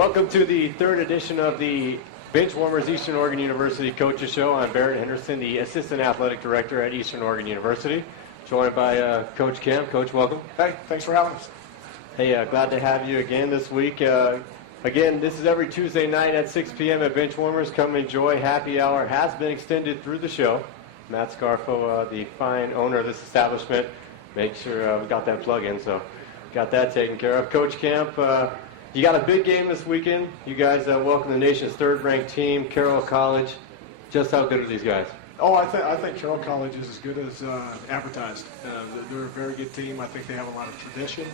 Welcome to the third edition of the Benchwarmers Eastern Oregon University Coaches Show. I'm Barrett Henderson, the Assistant Athletic Director at Eastern Oregon University, joined by Coach Kemp. Coach, welcome. Hey, thanks for having us. Hey, glad to have you again this week. Again, this is every Tuesday night at 6 p.m. at Benchwarmers. Come enjoy. Happy hour has been extended through the show. Matt Scarfo, the fine owner of this establishment, make sure we got that plug in, so got that taken care of. Coach Kemp, you got a big game this weekend. You guys welcome the nation's third-ranked team, Carroll College. Just how good are these guys? Oh, I think Carroll College is as good as advertised. They're a very good team. I think they have a lot of tradition.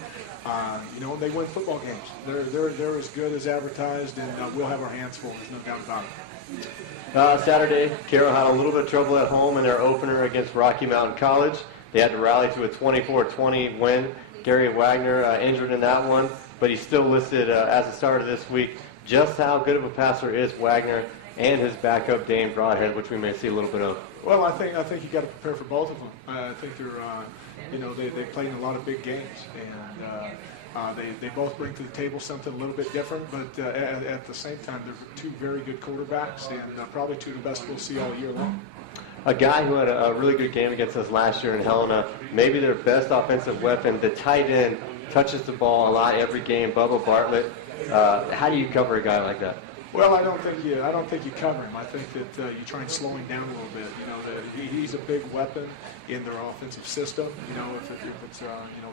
They win football games. They're as good as advertised, and we'll have our hands full. There's no doubt about it. Saturday, Carroll had a little bit of trouble at home in their opener against Rocky Mountain College. They had to rally to a 24-20 win. Gary Wagner injured in that one, but he's still listed as a starter this week. Just how good of a passer is Wagner and his backup Dane Broadhead, which we may see a little bit of? Well, I think you got to prepare for both of them. I think they're, they played in a lot of big games, and they both bring to the table something a little bit different. But at the same time, they're two very good quarterbacks, and probably two of the best we'll see all year long. A guy who had a really good game against us last year in Helena, maybe their best offensive weapon, the tight end, touches the ball a lot every game, Bubba Bartlett. How do you cover a guy like that? Well, I don't think you cover him. I think that you try and slow him down a little bit. He's a big weapon in their offensive system. If it's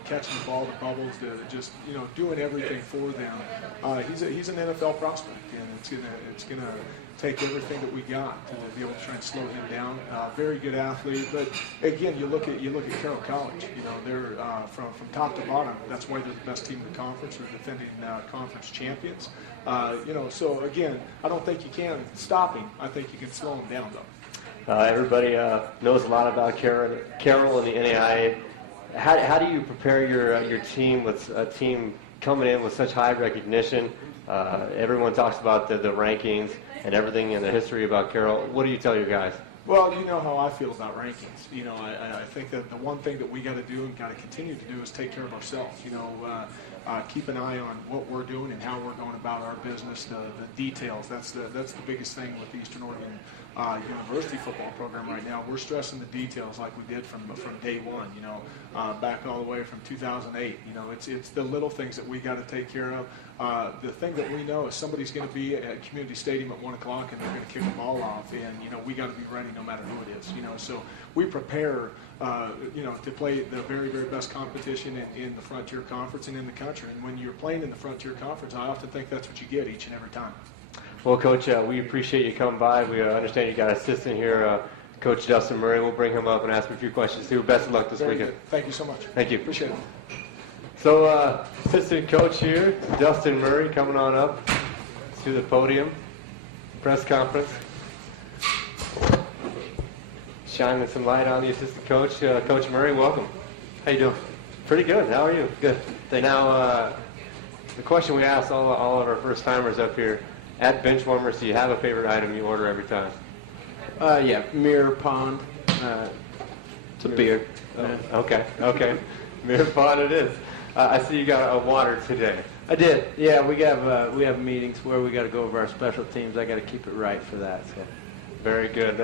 catching the ball, the bubbles, just doing everything for them. He's an NFL prospect, and it's gonna take everything that we got to be able to try and slow him down. Very good athlete, but again, you look at Carroll College. They're from top to bottom. That's why they're the best team in the conference. They're defending conference champions. So again, I don't think you can stop him. I think you can slow him down, though. Everybody knows a lot about Carroll and the NAIA. How do you prepare your team with a team coming in with such high recognition? Everyone talks about the rankings and everything in the history about Carroll. What do you tell your guys? Well, you know how I feel about rankings. I think that the one thing that we got to do and got to continue to do is take care of ourselves. Keep an eye on what we're doing and how we're going about our business, the details. That's the biggest thing with the Eastern Oregon University football program right now. We're stressing the details like we did from day one. Back all the way from 2008. It's the little things that we got to take care of. The thing that we know is somebody's going to be at Community Stadium at 1 o'clock and they're going to kick the ball off, and we got to be ready no matter who it is. So we prepare, to play the very, very best competition in the Frontier Conference and in the country. And when you're playing in the Frontier Conference, I often think that's what you get each and every time. Well, Coach, we appreciate you coming by. We understand you got an assistant here, Coach Dustin Murray. We'll bring him up and ask him a few questions too. Best of luck this weekend. Good. Thank you so much. Thank you. Appreciate it. So, assistant coach here, Dustin Murray, coming on up to the podium. Press conference. Shining some light on the assistant coach. Coach Murray, welcome. How you doing? Pretty good. How are you? Good. Thank you. Now, the question we ask all of our first-timers up here, at Benchwarmers, do you have a favorite item you order every time? Yeah, Mirror Pond. It's a beer. Okay. Mirror Pond it is. I see you got a water today. I did. Yeah, we have meetings where we got to go over our special teams. I got to keep it right for that. So. Very good.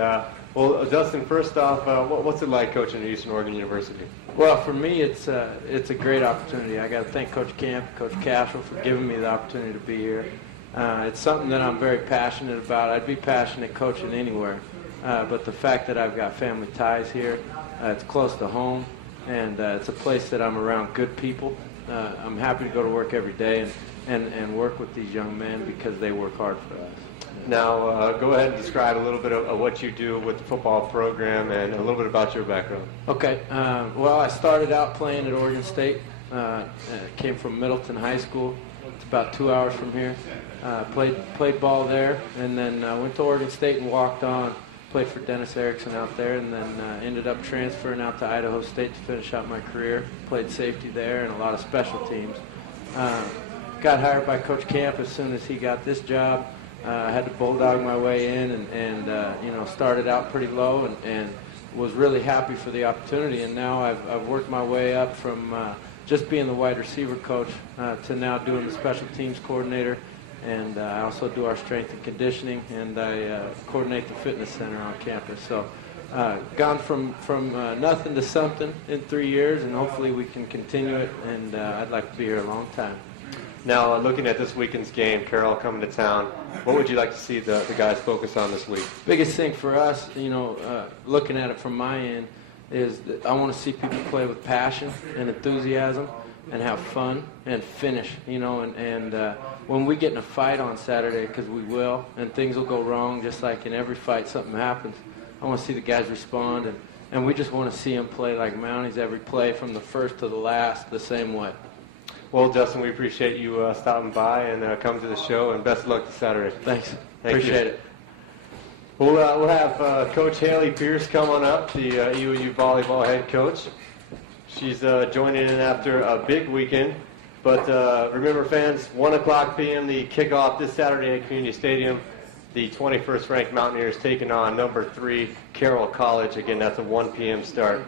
Well, Dustin, first off, what's it like coaching at Eastern Oregon University? Well, for me, it's a great opportunity. I got to thank Coach Camp, Coach Cashel for giving me the opportunity to be here. It's something that I'm very passionate about. I'd be passionate coaching anywhere, but the fact that I've got family ties here, it's close to home, and it's a place that I'm around good people. I'm happy to go to work every day and work with these young men because they work hard for us. Now, go ahead and describe a little bit of what you do with the football program and a little bit about your background. Okay. Well, I started out playing at Oregon State. Came from Middleton High School. It's about 2 hours from here. Played ball there, and then went to Oregon State and walked on. Played for Dennis Erickson out there, and then ended up transferring out to Idaho State to finish out my career. Played safety there and a lot of special teams. Got hired by Coach Camp as soon as he got this job. I had to bulldog my way in and started out pretty low and was really happy for the opportunity. And now I've worked my way up from just being the wide receiver coach to now doing the special teams coordinator and I also do our strength and conditioning, and I coordinate the fitness center on campus. So gone from nothing to something in 3 years, and hopefully we can continue it, and I'd like to be here a long time. Now, looking at this weekend's game, Carroll coming to town, what would you like to see the guys focus on this week? Biggest thing for us, looking at it from my end, is that I want to see people play with passion and enthusiasm and have fun and finish, and when we get in a fight on Saturday, because we will, and things will go wrong, just like in every fight something happens, I want to see the guys respond, and we just want to see them play like Mounties every play from the first to the last the same way. Well, Justin, we appreciate you stopping by and coming to the show, and best of luck this Saturday. Thanks. Thank Appreciate you. it. We'll have Coach Haley Pierce come on up, the EOU volleyball head coach. She's joining in after a big weekend. But remember, fans, 1 o'clock p.m., the kickoff this Saturday at Community Stadium. The 21st ranked Mountaineers taking on number 3 Carroll College. Again, that's a 1 p.m. start.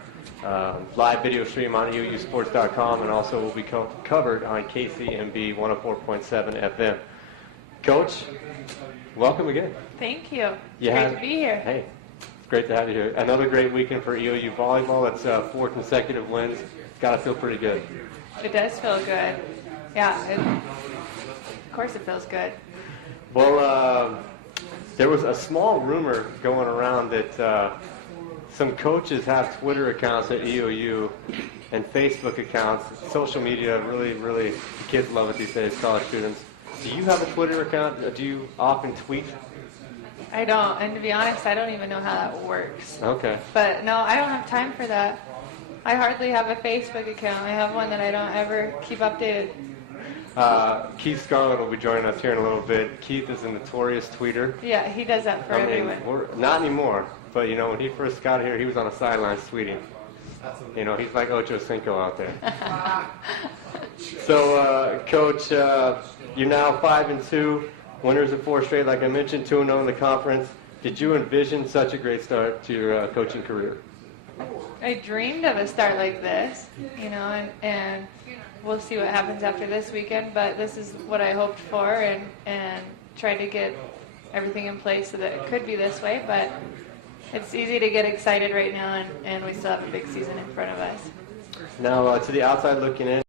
Live video stream on EOUsports.com, and also will be covered on KCMB 104.7 FM. Coach, welcome again. Thank you. It's great to be here. Hey, it's great to have you here. Another great weekend for EOU volleyball. It's 4 consecutive wins. It's got to feel pretty good. It does feel good. Yeah, of course it feels good. Well, there was a small rumor going around that some coaches have Twitter accounts at EOU and Facebook accounts. Social media, really, the kids love it these days, college students. Do you have a Twitter account? Do you often tweet? I don't, and to be honest, I don't even know how that works. Okay. But no, I don't have time for that. I hardly have a Facebook account. I have one that I don't ever keep updated. Keith Scarlett will be joining us here in a little bit. Keith is a notorious tweeter. Yeah, he does that for everyone. Not anymore, but when he first got here, he was on the sidelines tweeting. He's like Ocho Cinco out there. So, Coach, you're now 5-2, winners of 4 straight, like I mentioned, 2-0 in the conference. Did you envision such a great start to your coaching career? I dreamed of a start like this, and we'll see what happens after this weekend, but this is what I hoped for, and try to get everything in place so that it could be this way, but it's easy to get excited right now, and we still have a big season in front of us. Now, to the outside looking in,